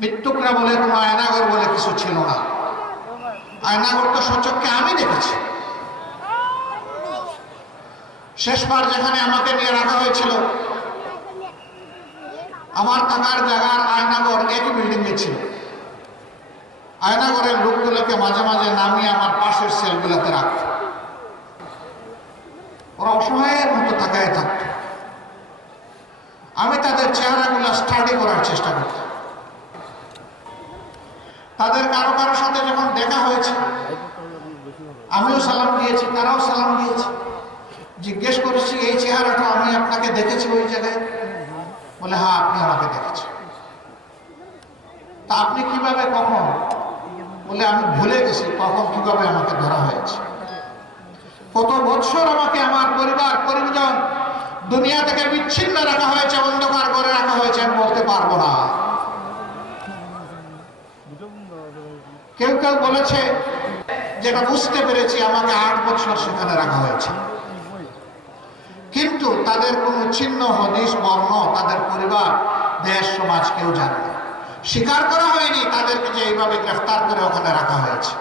মৃত্যুকরা বলে কোনো আয়নাগর বলে কিছু ছিল না। আয়নাগর তো সচককে আমি দেখেছি। শেষবার যেখানে আমাকে নিয়ে রাখা হয়েছিল, আমার থাকার জায়গার আয়নাগর একই বিল্ডিং এ ছিল। আয়নাগরের লোকগুলোকে মাঝে মাঝে নামিয়ে আমার পাশের সেলগুলোতে রাখত। ওরা অসহায়ের মতো তাকায় থাকত। আমি তাদের চেহারাগুলো স্টাডি করার চেষ্টা করতাম। তাদের কারও কারও সাথে যখন দেখা হয়েছে, আমিও সালাম দিয়েছি, তারাও সালাম দিয়েছে। জিজ্ঞেস করেছি, এই চেহারাটা আমি আপনাকে দেখেছি ওই জায়গায়? বলে হ্যাঁ আপনি আমাকে দেখেছেন। তা আপনি কীভাবে, কখন? বলে, আমি ভুলে গেছি, কখন কীভাবে আমাকে ধরা হয়েছে। কত বছর আমাকে, আমার পরিবার, পরিজন, দুনিয়া থেকে বিচ্ছিন্ন রাখা হয়েছে, অন্ধকার করে রাখা হয়েছে আমি বলতে পারব না কেউ কেউ বলেছে, যেটা বুঝতে পেরেছি, আমাকে আট বছর সেখানে রাখা হয়েছে। কিন্তু তাদের কোনো চিহ্ন, হদিস, বর্ণ তাদের পরিবার, দেশ, সমাজ কেউ জানে না। স্বীকার করা হয়নি তাদেরকে যে এইভাবে গ্রেফতার করে ওখানে রাখা হয়েছে।